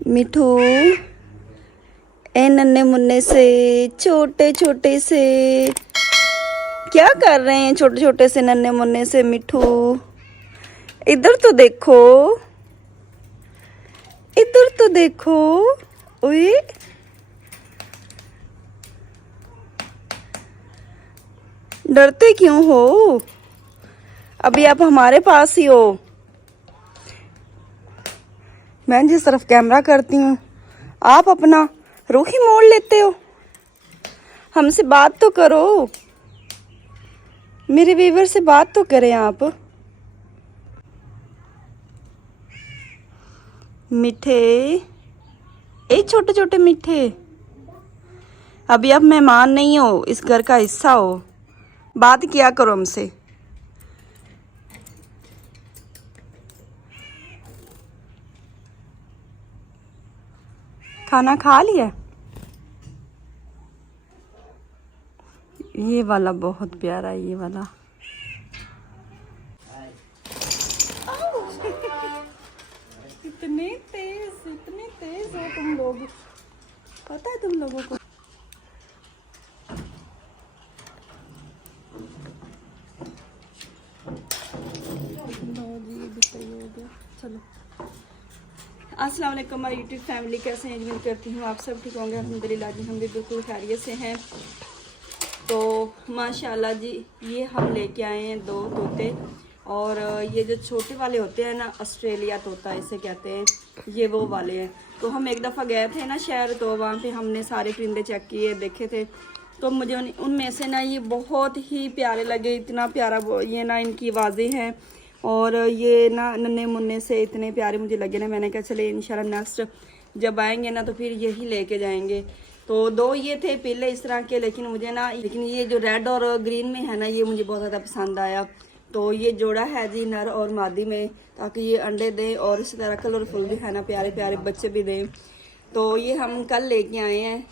मिठू, ए नन्हे मुन्ने से छोटे छोटे से क्या कर रहे हैं? छोटे छोटे से नन्हे मुन्ने से मिठू, इधर तो देखो, इधर तो देखो। ओए डरते क्यों हो? अभी आप हमारे पास ही हो। मैं जिस तरफ कैमरा करती हूँ आप अपना रुख ही मोड़ लेते हो। हमसे बात तो करो, मेरे व्यूवर से बात तो करें आप। मीठे, ए छोटे छोटे मीठे, अभी आप मेहमान नहीं हो, इस घर का हिस्सा हो। बात किया करो हमसे। खाना खा लिया? ये वाला बहुत प्यारा है, ये वाला। इतने तेज हो तुम लोग, पता है तुम लोगों को। चलो, अस्सलाम वालेकुम हमारी यूट्यूब फैमिली, कैसे हैं? उम्मीद करती हूँ आप सब ठीक होंगे। अल्हम्दुलिल्लाह जी, हम भी बिल्कुल खैरियत से हैं। तो माशाल्लाह जी, ये हम लेके आए हैं 2 तोते। और ये जो छोटे वाले होते हैं ना, ऑस्ट्रेलिया तोता इसे कहते हैं, ये वो वाले हैं। तो हम एक दफ़ा गए थे ना शहर, तो वहाँ पे हमने सारे परिंदे चेक किए, देखे थे। तो मुझे उनमें से ना ये बहुत ही प्यारे लगे। इतना प्यारा ये ना इनकी आवाज़ें हैं, और ये ना नन्हे मुन्ने से इतने प्यारे मुझे लगे ना। मैंने कहा चले इंशाल्लाह नेक्स्ट जब आएंगे ना तो फिर यही लेके जाएंगे। तो 2 ये थे पीले इस तरह के, लेकिन मुझे ना, लेकिन ये जो रेड और ग्रीन में है ना, ये मुझे बहुत ज़्यादा पसंद आया। तो ये जोड़ा है जी नर और मादी में, ताकि ये अंडे दें और इसी तरह कलरफुल भी है ना, प्यारे प्यारे बच्चे भी दें। तो ये हम कल लेके आए हैं,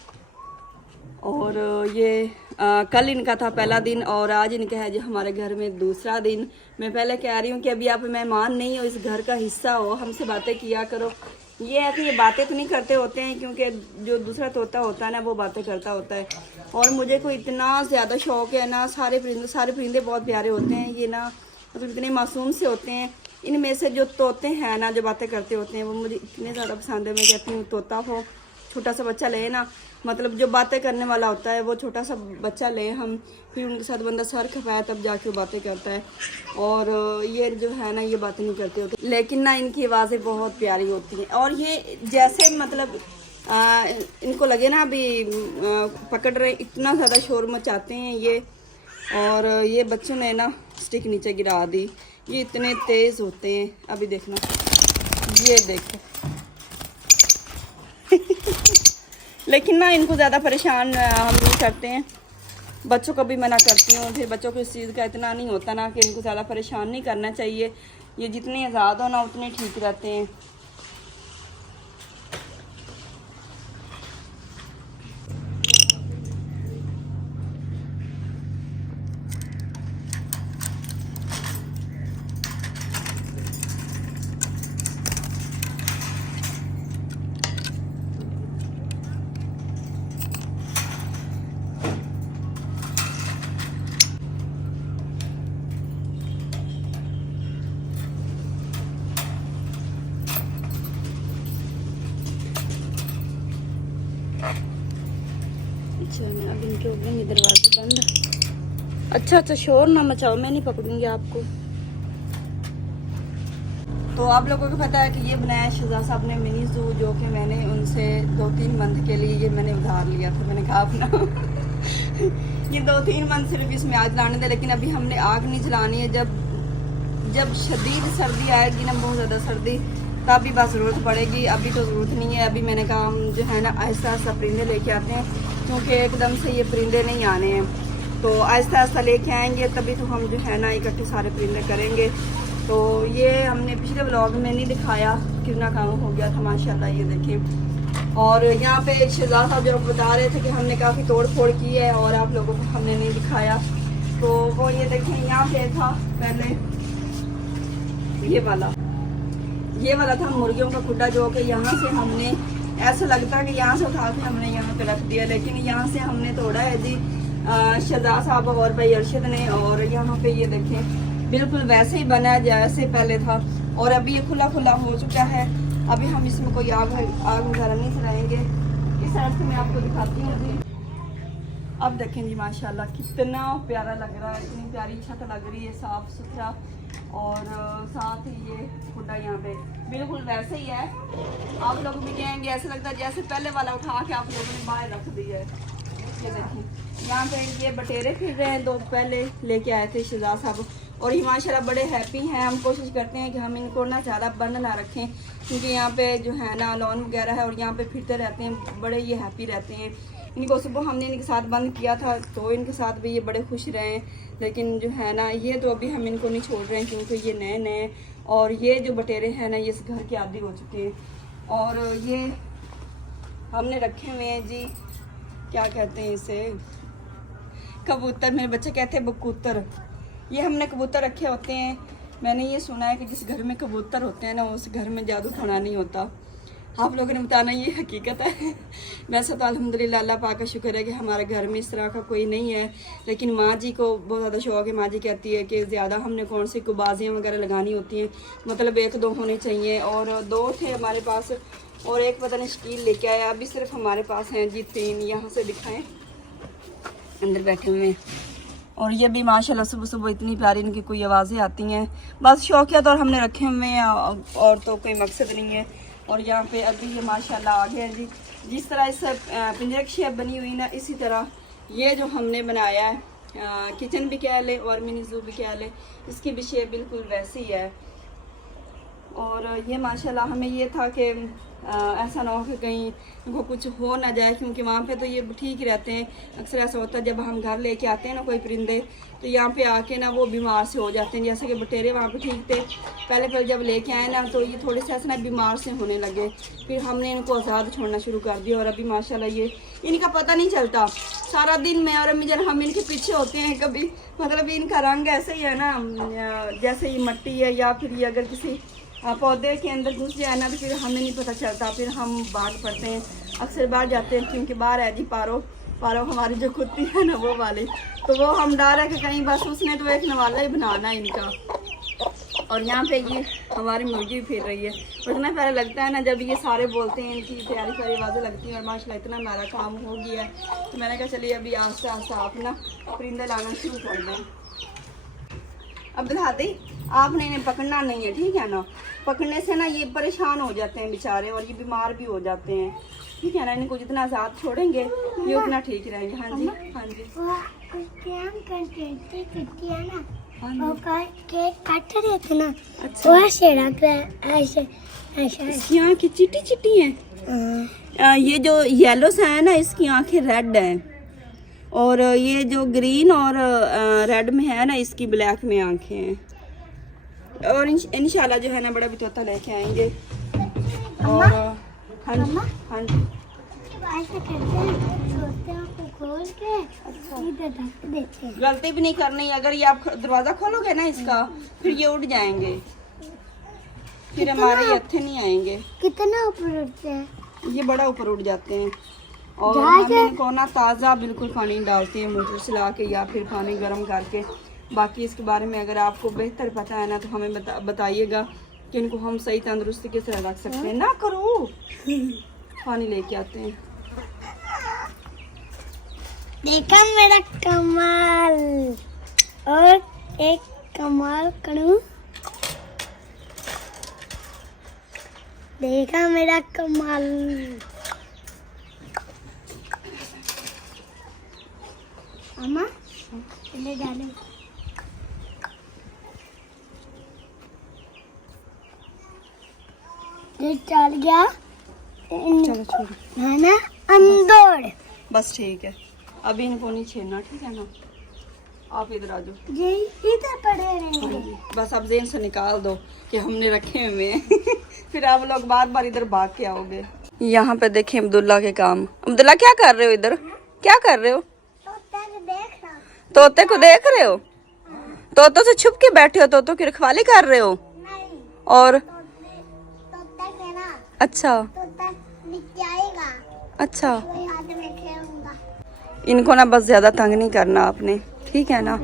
और ये कल इनका था पहला दिन, और आज इनका है जो हमारे घर में दूसरा दिन। मैं पहले कह रही हूँ कि अभी आप मेहमान नहीं हो, इस घर का हिस्सा हो, हमसे बातें किया करो। ये है कि ये बातें तो नहीं करते होते हैं, क्योंकि जो दूसरा तोता होता है ना वो बातें करता होता है। और मुझे कोई इतना ज़्यादा शौक है ना, सारे परिंदे बहुत प्यारे होते हैं। ये ना मतलब इतने मासूम से होते हैं। इनमें से जो तोते हैं ना, जो बातें करते होते हैं, वो मुझे इतने ज़्यादा पसंद है। मैं कहती हूँ तोता हो, छोटा सा बच्चा ले ना, मतलब जो बातें करने वाला होता है वो छोटा सा बच्चा ले हम, फिर उनके साथ बंदा सर खपाए तब जाके वो बातें करता है। और ये जो है ना, ये बातें नहीं करते होते, लेकिन ना इनकी आवाज़ें बहुत प्यारी होती हैं। और ये जैसे मतलब इनको लगे ना अभी पकड़ रहे, इतना ज़्यादा शोर मचाते हैं ये। और ये बच्चों ने ना स्टिक नीचे गिरा दी, ये इतने तेज़ होते हैं। अभी देखना, ये देखो। लेकिन ना इनको ज़्यादा परेशान हम नहीं करते हैं, बच्चों को भी मना करती हूँ। फिर बच्चों को इस चीज़ का इतना नहीं होता ना कि इनको ज़्यादा परेशान नहीं करना चाहिए। ये जितने आज़ाद हो ना उतने ठीक रहते हैं। अच्छा, मैं अब इनके हो गए दरवाजे बंद। अच्छा, शोर ना मचाओ, मैं नहीं पकड़ूंगी आपको। तो आप लोगों को पता है कि ये बनाया शहजाद साहब ने मिनी जू, जो कि मैंने उनसे 2-3 मंथ के लिए ये मैंने उधार लिया था। मैंने कहा अपना ये 2-3 मंथ सिर्फ इसमें आग जलाने थे, लेकिन अभी हमने आग नहीं जलानी है। जब शदीद सर्दी आएगी ना, बहुत ज़्यादा सर्दी, तभी बस ज़रूरत पड़ेगी। अभी तो ज़रूरत नहीं है। अभी मैंने कहा हम जो है ना आहिस्ता आहिस्ता परिंदे लेके आते हैं, क्योंकि एकदम से ये परिंदे नहीं आने हैं। तो आहिस्ता आहिस्ता लेके आएंगे, तभी तो हम जो है ना इकट्ठे सारे परिंदे करेंगे। तो ये हमने पिछले व्लॉग में नहीं दिखाया, कितना काम हो गया था माशाल्लाह, ये देखिए। और यहाँ पे शहजाद साहब जो बता रहे थे कि हमने काफ़ी तोड़ फोड़ की है, और आप लोगों को हमने नहीं दिखाया। तो वो ये देखिए, यहाँ पे था पहले ये वाला, ये वाला था मुर्गियों का खुड्डा, जो कि यहाँ से हमने ऐसा लगता कि यहाँ से उठा के हमने यहाँ पे रख दिया, लेकिन यहाँ से हमने तोड़ा है जी शहजाद साहब और भाई अरशद ने। और यहाँ पे ये देखें बिल्कुल वैसे ही बना है जैसे पहले था, और अभी ये खुला खुला हो चुका है। अभी हम इसमें कोई आग वगैरह नहीं चलाएंगे। इस साइड से मैं आपको दिखाती हूँ जी। अब देखें जी माशाल्लाह कितना प्यारा लग रहा है, इतनी प्यारी छत लग रही है, साफ सुथरा। और साथ ही ये खुड्डा यहाँ पे बिल्कुल वैसे ही है। आप लोग भी कहेंगे ऐसा लगता है जैसे पहले वाला उठा के आप लोगों ने बाहर रख दिया है। ये देखिए यहाँ पे ये बटेरे फिर रहे हैं, 2 पहले लेके आए थे शहजाद साहब, और ये माशाल्लाह बड़े हैप्पी हैं। हम कोशिश करते हैं कि हम इनको ना ज़्यादा बंद ना रखें, क्योंकि यहाँ पे जो है ना लॉन वगैरह है और यहाँ पे फिरते रहते हैं, बड़े ये हैप्पी रहते हैं। इनको सुबह हमने इनके साथ बंद किया था तो इनके साथ भी ये बड़े खुश रहे, लेकिन जो है ना ये तो अभी हम इनको नहीं छोड़ रहे हैं, क्योंकि ये नए नए, और ये जो बटेरे हैं ना ये इस घर के आदी हो चुके हैं। और ये हमने रखे हुए हैं जी, क्या कहते हैं इसे, कबूतर। मेरे बच्चे कहते हैं बकूतर। ये हमने कबूतर रखे होते हैं। मैंने ये सुना है कि जिस घर में कबूतर होते हैं ना उस घर में जादू टोना नहीं होता। आप लोगों ने बताना ये हकीकत है। वैसे तो अल्हम्दुलिल्लाह अल्लाह पाक का शुक्र है कि हमारे घर में इस तरह का कोई नहीं है, लेकिन माँ जी को बहुत ज़्यादा शौक है। माँ जी कहती है कि ज़्यादा हमने कौन सी कुबाजियाँ वगैरह लगानी होती हैं, मतलब 1-2 होने चाहिए, और 2 थे हमारे पास, और एक पता नहीं शकील लेके आया। अभी सिर्फ हमारे पास हैं जी 3। यहाँ से दिखाएँ, अंदर बैठे हुए हैं। और ये भी माशाल्लाह सुबह सुबह इतनी प्यारी इनकी कोई आवाज़ें आती हैं। बस शौकिया तौर हमने रखे हुए हैं, और तो कोई मकसद नहीं है। और यहाँ पे अभी ये माशाल्लाह आ गए हैं जी। जिस तरह इस पिंजरे की शेप बनी हुई ना, इसी तरह ये जो हमने बनाया है, किचन भी कह ले और मिनी जू भी कह ले, इसकी भी शेप बिल्कुल वैसी है। और ये माशाल्लाह हमें ये था कि ऐसा ना हो कि कहीं इनको कुछ हो ना जाए, क्योंकि वहाँ पे तो ये ठीक ही रहते हैं। अक्सर ऐसा होता है जब हम घर लेके आते हैं ना कोई परिंदे, तो यहाँ पे आके ना वो बीमार से हो जाते हैं। जैसे कि बटेरे वहाँ पे ठीक थे, पहले जब लेके आए ना तो ये थोड़े से ऐसा ना बीमार से होने लगे, फिर हमने इनको आज़ाद छोड़ना शुरू कर दिया। और अभी माशाल्लाह ये इनका पता नहीं चलता, सारा दिन मैं और अम्मी जान हम इनके पीछे होते हैं। कभी मतलब इनका रंग ऐसे ही है ना, जैसे ये मिट्टी है, या फिर ये अगर किसी पौधे के अंदर घुस जाए ना तो फिर हमें नहीं पता चलता, फिर हम भाग पड़ते हैं, अक्सर बाहर जाते हैं। क्योंकि बाहर है जी पारो हमारी जो कुत्ती है ना वो वाली, तो वो हम डर है कि कहीं बस उसने तो एक नवाला ही बनाना है इनका। और यहाँ पे ये हमारी मुर्गी भी फिर रही है। और इतना प्यारा लगता है ना जब ये सारे बोलते हैं, इनकी प्यारी प्यारी आवाज़ें लगती हैं। और माशाल्लाह इतना हमारा काम हो गया है, तो मैंने कहा चलिए अभी आस्ता आस्ता आप ना परिंदे लाना शुरू कर दें। अब दिखाते आपने इन्हें पकड़ना नहीं है, ठीक है ना। पकड़ने से ना ये परेशान हो जाते हैं बेचारे, और ये बीमार भी हो जाते हैं, ठीक है ना। इनको जितना आज़ाद छोड़ेंगे ये उतना ठीक रहेंगे। हाँ जी, हाँ जी। इसकी आँखें चिट्टी चिट्टी हैं। ये जो येलो सा है ना इसकी आँखें रेड हैं, और ये जो ग्रीन और रेड में है ना इसकी ब्लैक में आँखें हैं। और इंशाल्लाह जो है ना बड़ा बिटोता लेके आएंगे। और हाँ जी, हाँ जी, गलती भी नहीं करनी। अगर ये आप दरवाज़ा खोलोगे ना इसका, फिर ये उड़ जाएंगे, फिर हमारे हथे नहीं आएंगे। कितना ऊपर उड़ते हैं ये, बड़ा ऊपर उड़ जाते हैं। और हम इनको ना ताज़ा बिल्कुल पानी डालते हैं मोटर चला के, या फिर पानी गर्म करके। बाकी इसके बारे में अगर आपको बेहतर पता है ना तो हमें बताइएगा कि इनको हम सही तंदुरुस्ती किस तरह रख सकते हैं। ना करो, पानी लेके आते हैं। देखा मेरा कमाल, और एक कमाल करूं, देखा मेरा कमाल। अम्मा ले डालो। ये चल गया, चलो छोड़ो है ना अंदर। बस ठीक है, अभी इनको नहीं छेड़ना, ठीक है ना। आप इधर आ जाओ, ये इधर पड़े रहेंगे। हाँ जी, बस अब जेन से निकाल दो कि हमने रखे हुए हैं। फिर आप लोग बार बार इधर भाग के आओगे। यहाँ पे देखें अब्दुल्ला के काम। अब्दुल्ला क्या कर रहे हो इधर, क्या कर रहे हो? तोते को देख रहे हो? तोतों से छुप के बैठे हो, तोतों की रखवाली कर रहे हो? नहीं। और अच्छा तो तक नीचे आएगा, अच्छा, तो हाथ में खेलूंगा। इनको ना बस ज्यादा तंग नहीं करना आपने, ठीक है ना।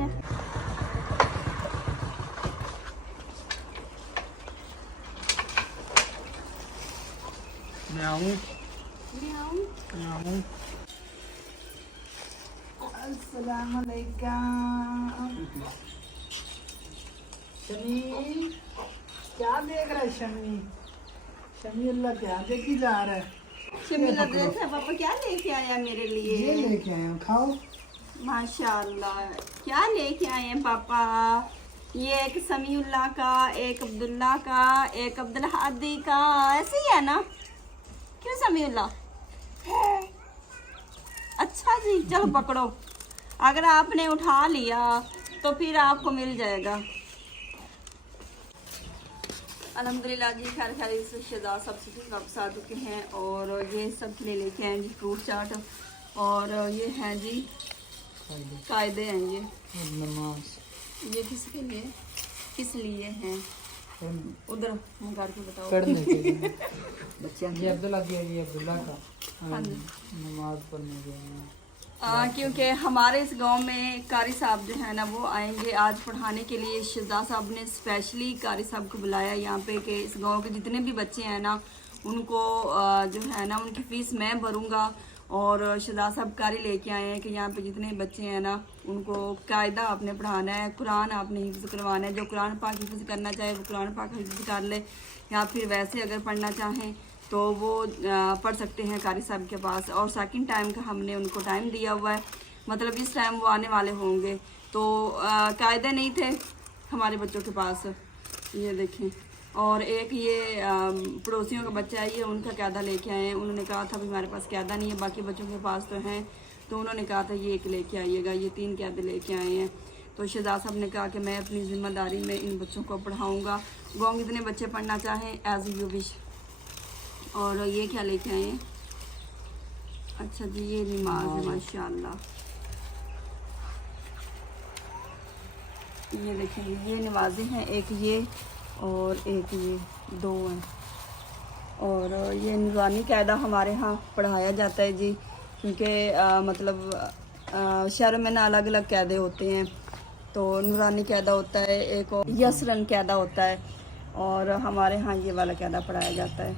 मैं आऊँ। शमी, क्या देख रहा है शमी? शमी अल्लाह क्या देखी जा रहा है? शमीला देखा पापा क्या लेके आया मेरे ये लिए। लेके आया हूँ, खाओ। माशाल्लाह, क्या लेके आए हैं पापा। ये एक समीउल्लाह का, एक अब्दुल्ला का, एक अब्दुल हादी का, ऐसे ही है ना? क्यों समीउल्लाह? अच्छा जी, चलो पकड़ो। अगर आपने उठा लिया तो फिर आपको मिल जाएगा। अल्हम्दुलिल्लाह जी, खैर खैर से शहजाद सब चीज़ें वापस आ चुके हैं और ये सब के लिए लेके आए जी फ्रूट चाट। और ये हैं जी कायदे हैं ये नमाज ये किसके लिए, किस लिए हैं उधर हम करके बताओ। पढ़ने के लिए बच्चे। ये अब्दुल्ला दिया, ये अब्दुल्ला का हाँ जी। नमाज पढ़ने के लिए। क्योंकि हमारे इस गांव में कारी साहब जो है ना वो आएंगे आज पढ़ाने के लिए। शहजाद साहब ने स्पेशली कारी साहब को बुलाया यहाँ पे कि इस गांव के जितने भी बच्चे हैं ना उनको जो है ना उनकी फ़ीस मैं भरूँगा। और शहजाद साहब कारी लेके आए हैं कि यहाँ पे जितने बच्चे हैं ना उनको कायदा आपने पढ़ाना है, कुरान आपने हिफ्ज़ करवाना है। जो कुरान पाक हिफ्ज़ करना चाहे वो कुरान पाक हिफ्ज़ कर ले, या फिर वैसे अगर पढ़ना चाहें तो वो पढ़ सकते हैं कारी साहब के पास। और सेकंड टाइम का हमने उनको टाइम दिया हुआ है, मतलब इस टाइम वो आने वाले होंगे तो कायदे नहीं थे हमारे बच्चों के पास, ये देखें। और एक ये पड़ोसियों का बच्चा है, ये उनका कायदा लेके आए हैं। उन्होंने कहा था भी हमारे पास कायदा नहीं है, बाकी बच्चों के पास तो हैं, तो उन्होंने कहा था ये एक लेके आइएगा। ये 3 कायदे लेके आए हैं। तो शहजाद साहब ने कहा कि मैं अपनी ज़िम्मेदारी में इन बच्चों को पढ़ाऊँगा। गाँव कितने बच्चे पढ़ना चाहें एज़ यू विश। और ये क्या लेके आए हैं? अच्छा जी, ये नमाज है माशाल्लाह। ये देखें, ये नमाजें हैं, एक ये और एक ये, 2 हैं। और ये नूरानी कायदा हमारे यहाँ पढ़ाया जाता है जी, क्योंकि मतलब शहरों में ना अलग अलग कायदे होते हैं। तो नूरानी कायदा होता है एक, और यसरन कायदा होता है, और हमारे यहाँ ये वाला कायदा पढ़ाया जाता है।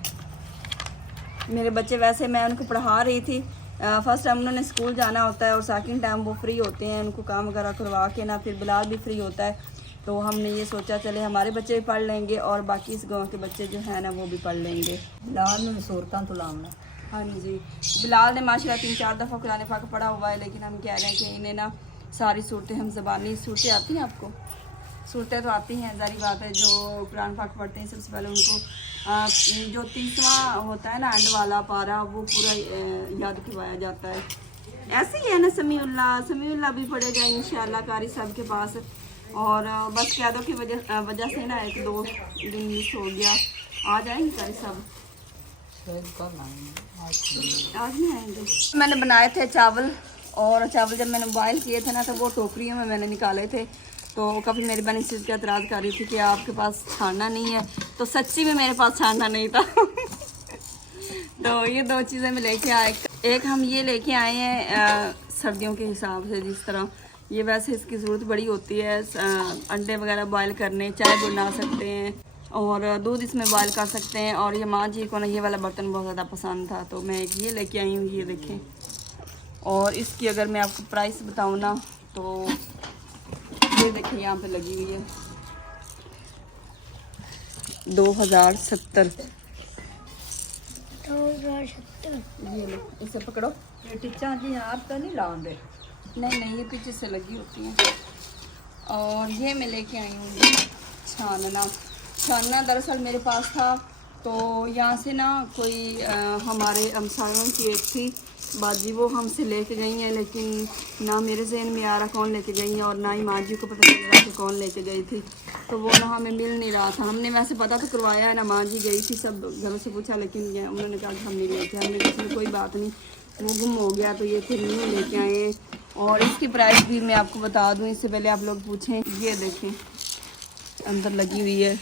मेरे बच्चे वैसे मैं उनको पढ़ा रही थी, फर्स्ट टाइम उन्होंने स्कूल जाना होता है और सेकंड टाइम वो फ्री होते हैं, उनको काम वगैरह करवा के ना, फिर बिलाल भी फ्री होता है। तो हमने ये सोचा चले हमारे बच्चे भी पढ़ लेंगे और बाकी इस गांव के बच्चे जो हैं ना वो भी पढ़ लेंगे। बिलाल ने सूरतां तो लाना। हाँ जी, बिलाल ने माशाल्लाह 3-4 दफ़ा कुरान पाक पढ़ा हुआ है, लेकिन हम कह रहे हैं कि इन्हें ना सारी सूरतें, हम ज़बानी सूरतें आती हैं आपको? सूरतें तो आती हैं, ज़ाहिर बात है। जो कुरान पाक पढ़ते हैं सबसे पहले उनको जो 30वां होता है ना एंड वाला पारा, वो पूरा याद करवाया जाता है। ऐसे ही है ना समीउल्लाह भी पढ़ेगा इंशाल्लाह कारी साहब के पास। और बस कैदों की वजह से ना 1-2 दिन मिस हो गया। आ जाएंगे कारी साहब? आज नहीं आएंगे। मैंने बनाए थे चावल, और चावल जब मैंने बॉयल किए थे ना तो वो टोकरियों में मैंने निकाले थे। तो काफ़ी मेरी बहन इस चीज़ का एतराज़ कर रही थी कि आपके पास छानना नहीं है, तो सच्ची में मेरे पास छानना नहीं था। तो ये 2 चीज़ें मैं लेके आए। एक हम ये लेके आए हैं सर्दियों के हिसाब से, जिस तरह ये वैसे इसकी ज़रूरत बड़ी होती है, अंडे वगैरह बॉयल करने, चाय बना सकते हैं और दूध इसमें बॉयल कर सकते हैं। और ये माँ जी को ना ये वाला बर्तन बहुत ज़्यादा पसंद था, तो मैं एक ये लेके आई हूँ, ये देखें। और इसकी अगर मैं आपको प्राइस बताऊँ ना तो ये देखिए यहाँ पे लगी हुई है 2070। ये लो, इसे पकड़ो। ये टिच्चा जी आप तो नहीं लाओगे? नहीं, ये पीछे से लगी होती हैं। और ये मैं लेके आई हूँ ये छानना दरअसल मेरे पास था, तो यहाँ से ना कोई हमारे हमसायों की एक थी बाजी, वो हमसे लेके गई हैं, लेकिन ना मेरे जहन में आ रहा कौन लेके गई है, और ना ही माँ जी को पता चल रहा कि कौन लेके गई थी। तो वो ना हमें मिल नहीं रहा था। हमने वैसे पता तो करवाया है ना, माँ जी गई थी, सब घरों से पूछा, लेकिन उन्होंने कहा कि हम नहीं लेके। हमने कहा इसमें कोई बात नहीं, वो गुम हो गया, तो ये फिर न्यू लेके आए हैं। और इसकी प्राइस भी मैं आपको बता दूँ, इससे पहले आप लोग पूछें। ये देखें अंदर लगी हुई है,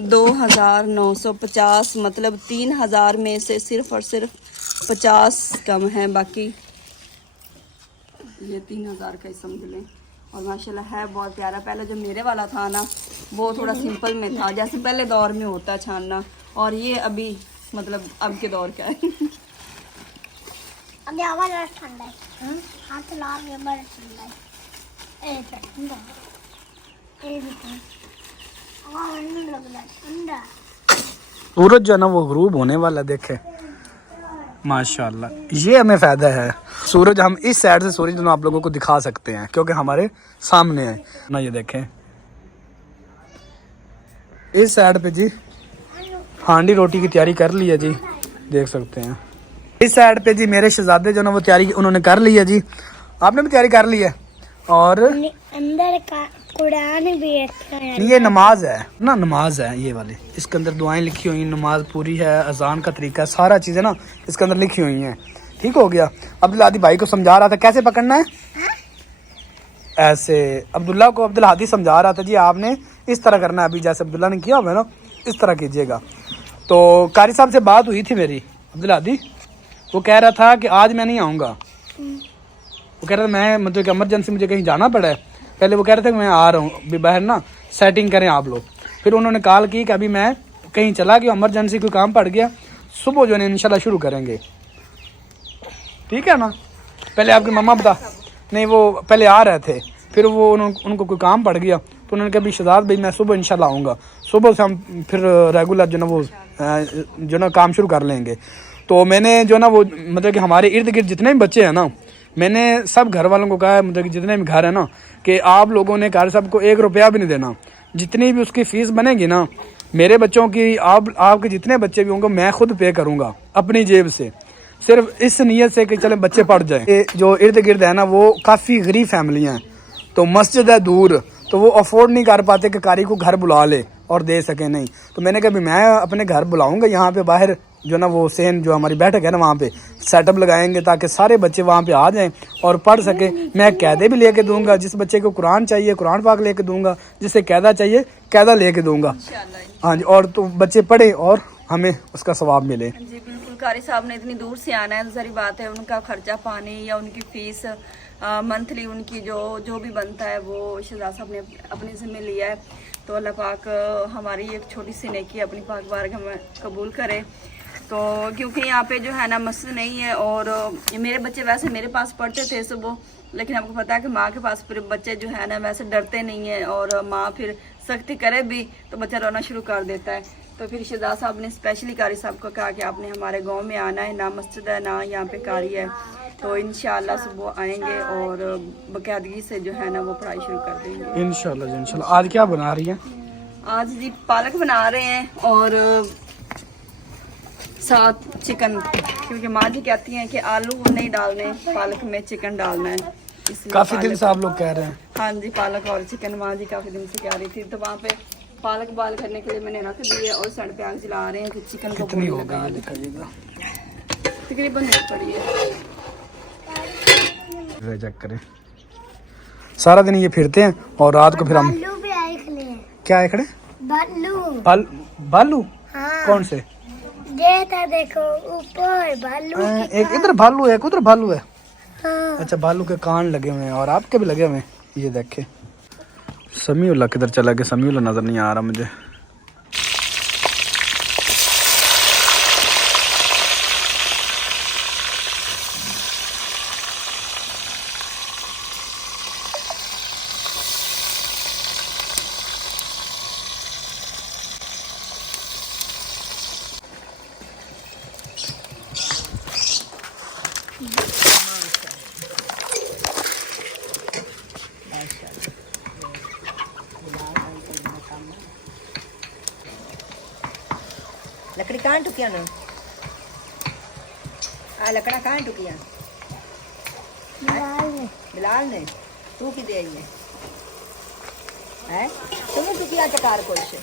2950, मतलब 3000 में से सिर्फ और सिर्फ 50 कम है, बाकी ये 3000 का ही समझ लें। और माशाल्लाह है बहुत प्यारा। पहले जो मेरे वाला था ना वो थोड़ा सिंपल में था, जैसे पहले दौर में होता छानना, और ये अभी मतलब अब के दौर का है। अभी आवाज ठंडा है। हाथ ला के बड़ा ठंडा है। ए ठंडा ए भी ठंडा आवाज नहीं लग रहा ठंडा। सूरज जो है ना वो गुरूब होने वाला, देखे माशाल्लाह। ये हमें फ़ायदा है, सूरज हम इस साइड से सूरज दोनों आप लोगों को दिखा सकते हैं क्योंकि हमारे सामने है ना। ये देखें इस साइड पे जी हांडी रोटी की तैयारी कर ली है जी, देख सकते हैं। इस साइड पे जी मेरे शहजादे जो ना वो तैयारी उन्होंने कर ली है जी। आपने भी तैयारी कर ली है। और अंदर का कुरान भी रखा है। ये नमाज है ना, नमाज है ये वाली, इसके अंदर दुआएं लिखी हुई, नमाज पूरी है, अजान का तरीका है, सारा चीज़ें ना इसके अंदर लिखी हुई हैं। ठीक हो गया। अब्दुल हादी भाई को समझा रहा था कैसे पकड़ना है, ऐसे अब्दुल्ला को अब्दुल हादी समझा रहा था जी आपने इस तरह करना है, अभी जैसे अब्दुल्ला ने किया हुआ है ना इस तरह कीजिएगा। तो कारी साहब से बात हुई थी मेरी, अब्दुल हादी वो कह रहा था कि आज मैं नहीं आऊँगा। वो कह रहा था मैं मतलब कि इमरजेंसी मुझे कहीं जाना पड़ा है। पहले वो कह रहे थे कि मैं आ रहा हूँ, अभी बाहर ना सेटिंग करें आप लोग। फिर उन्होंने कॉल की कि अभी मैं कहीं चला गया, इमरजेंसी कोई काम पड़ गया, सुबह जो है इंशाल्लाह शुरू करेंगे। ठीक है ना। पहले आपकी मम्मा बता नहीं, वो पहले आ रहे थे, फिर वो उनको कोई काम पड़ गया तो उन्होंने कहा शहजाद भाई मैं सुबह इंशाल्लाह आऊँगा। सुबह से हम फिर रेगुलर जो ना वो जो ना काम शुरू कर लेंगे। तो मैंने जो ना वो मतलब कि हमारे इर्द गिर्द जितने भी बच्चे हैं ना, मैंने सब घर वालों को कहा है, मतलब कि जितने भी घर है ना, कि आप लोगों ने कार साहब को 1 रुपया भी नहीं देना। जितनी भी उसकी फ़ीस बनेगी ना मेरे बच्चों की, आपके जितने बच्चे भी होंगे मैं खुद पे करूँगा अपनी जेब से, सिर्फ इस नीयत से कि चले बच्चे पढ़ जाएँ। जो इर्द गिर्द है ना वो काफ़ी गरीब फैमिलियाँ हैं, तो मस्जिद है दूर, तो वो अफोर्ड नहीं कर पाते कि कारी को घर बुला ले और दे सके नहीं। तो मैंने कहा मैं अपने घर बुलाऊँगा, यहाँ पे बाहर जो ना वो सेन जो हमारी बैठक है ना वहाँ पे सेटअप लगाएंगे ताकि सारे बच्चे वहाँ पे आ जाएं और पढ़ सके। मैं कैदे भी लेके दूंगा, जिस बच्चे को कुरान चाहिए कुरान पाक लेके दूंगा, जिसे कैदा चाहिए कैदा लेके दूंगा। हाँ जी, और तो बच्चे पढ़े और हमें उसका सवाब मिले। जी बिल्कुल। कारी साहब ने इतनी दूर से आना है तो सारी बात है, उनका खर्चा पानी या उनकी फ़ीस मंथली उनकी जो भी बनता है वो शहजाद साहब ने अपने ज़िम्मे लिया है। तो अल्लाह पाक हमारी एक छोटी सी नेकी अपनी पाक बारगाह में कबूल करे। तो क्योंकि यहाँ पे जो है ना मस्जिद नहीं है, और मेरे बच्चे वैसे मेरे पास पढ़ते थे सुबह, लेकिन आपको पता है कि माँ के पास फिर बच्चे जो है ना वैसे डरते नहीं हैं, और माँ फिर सख्ती करे भी तो बच्चा रोना शुरू कर देता है। तो फिर शहजाद साहब ने स्पेशली कारी साहब को कहा कि आपने हमारे गांव में आना है, ना मस्जिद है ना यहाँ पे कारी है, तो इंशाल्लाह सुबह आएंगे और बाकायदगी से जो है ना वो पढ़ाई शुरू कर देंगे इंशाल्लाह जी इंशाल्लाह। आज क्या बना रही है? आज जी पालक बना रहे हैं और साथ चिकन, क्योंकि माँ जी कहती हैं कि आलू नहीं डालने पालक में, चिकन डालना है, इसलिए काफ़ी दिन से आप लोग कह रहे हैं। हाँ जी, पालक और चिकन माँ जी काफ़ी दिन से कह रही थी। तो वहाँ पे पालक बॉयल करने के लिए मैंने रख दी है और साइड पे आग जला रहे हैं कि चिकन को कितनी हो गई है दिखाइएगा, तकरीबन हो पड़ी है। चेक करें। सारा दिन ये फिरते हैं और रात को फिर हम बालू भी आए खड़े हैं। क्या है खड़े? बालू भालू? हाँ। कौन से? देखा देखो ऊपर बालू एक इधर भालू है, एक उधर भालू है। हाँ। अच्छा, भालू के कान लगे हुए हैं और आपके भी लगे हुए हैं। ये देखे। समीउल्लाह किधर चला गया? समीउल्लाह नजर नहीं आ रहा मुझे। लकड़ी कहाँ टुकिया ना? आ लकड़ा कहाँ टुकिया? बिलाल ने तू की दे है तुम्हें टुकिया चकार को से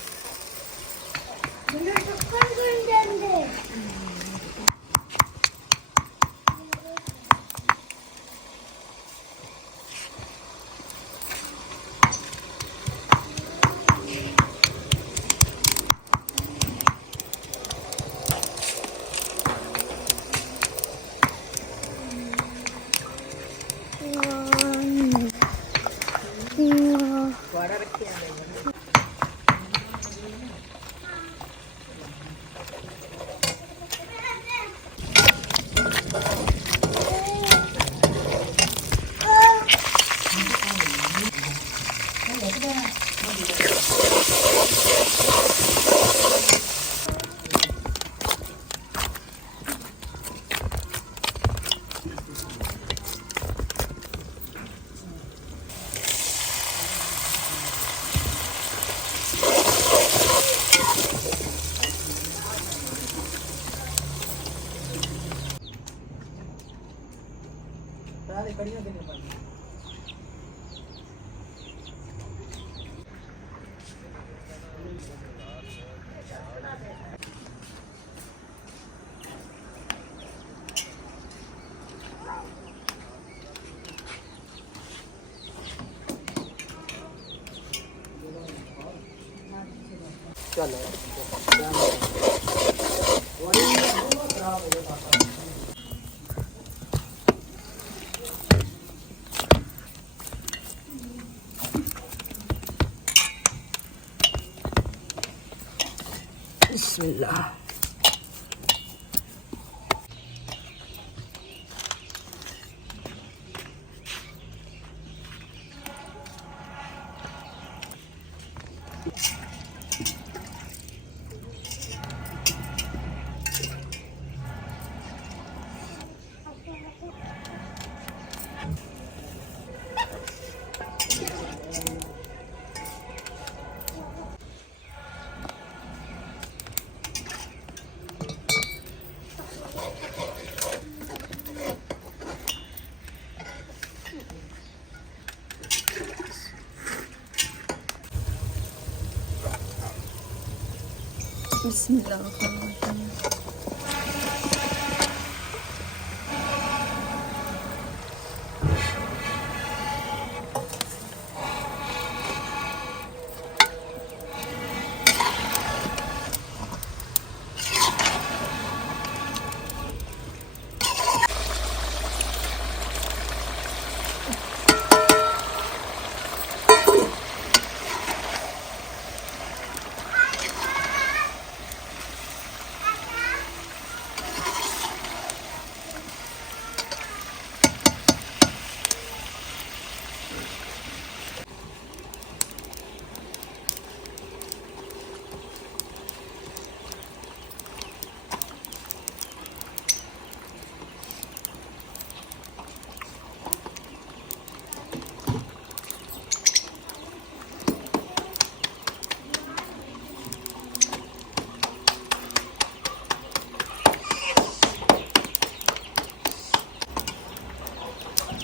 बिस्मिल्लाह।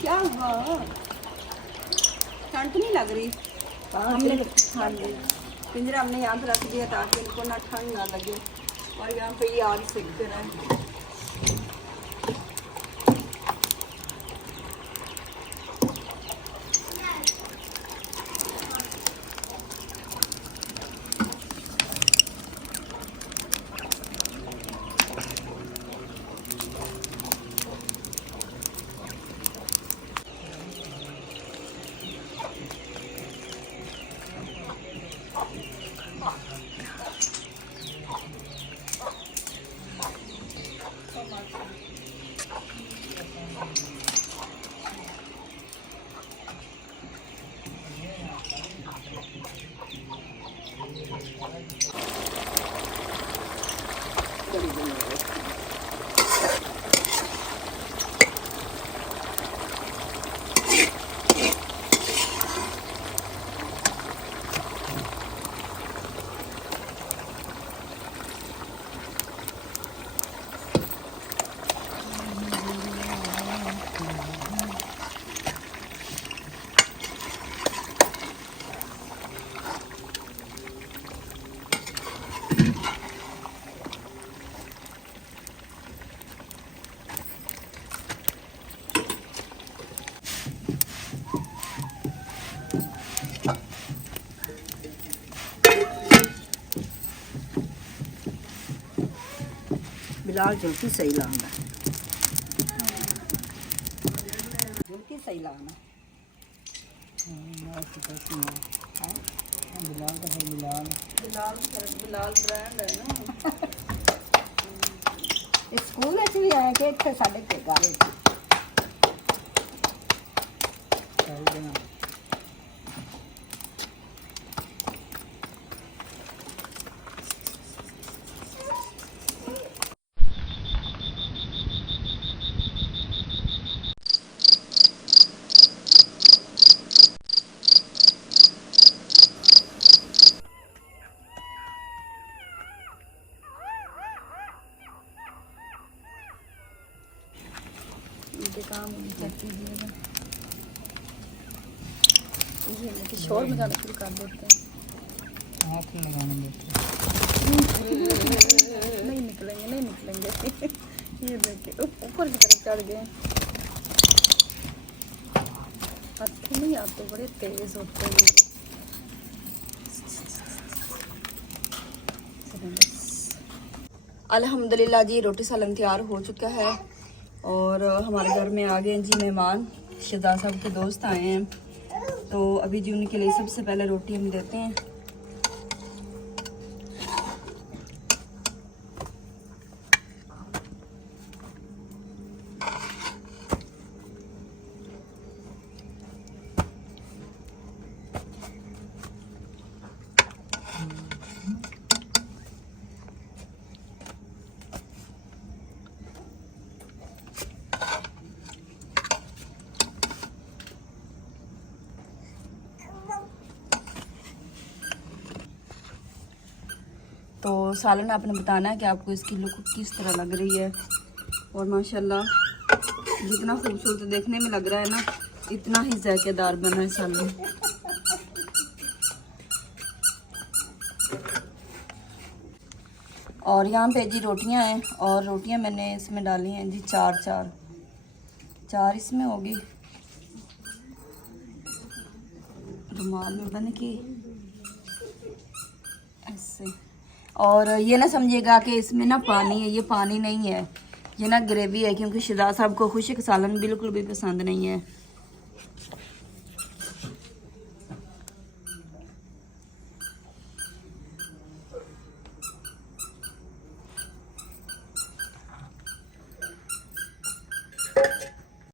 क्या हुआ? ठंड तो नहीं लग रही? हमने हाँ जी, पिंजरा हमने यहाँ पे रख दिया ताकि इनको ना ठंड ना लगे, और यहाँ पे ये आग सेकते रहें। बिलाल झुमकी सही लाना, झुमकी सही लाना। बिलाल ब्रांड है ना। स्कूल भी आए कि इतने साढ़े के गारे के काम चेक कीजिएगा। ये लेके शोर मचाना शुरू कर देते हैं। हाथ लगाने देते नहीं निकलेंगे नहीं निकलेंगे। ये देखिए ऊपर की तरफ चढ़ गए। अच्छे नहीं आते, बड़े तेज होते हैं। अल्हम्दुलिल्लाह जी रोटी सालन तैयार हो चुका है और हमारे घर में आ गए हैं जी मेहमान। शहजाद साहब के दोस्त आए हैं, तो अभी जी उनके लिए सबसे पहले रोटी हम देते हैं। तो सालन आपने बताना है कि आपको इसकी लुक किस तरह लग रही है। और माशाल्लाह जितना खूबसूरत देखने में लग रहा है ना, इतना ही जायकेदार बना है सालन। और यहाँ पे जी रोटियां हैं, और रोटियां मैंने इसमें डाली हैं जी चार इसमें होगी रुमाल में बन के ऐसे। और ये ना समझिएगा कि इसमें ना पानी है, ये पानी नहीं है, ये ना ग्रेवी है, क्योंकि शहजाद साहब को खुश्क सालन बिल्कुल भी पसंद नहीं है।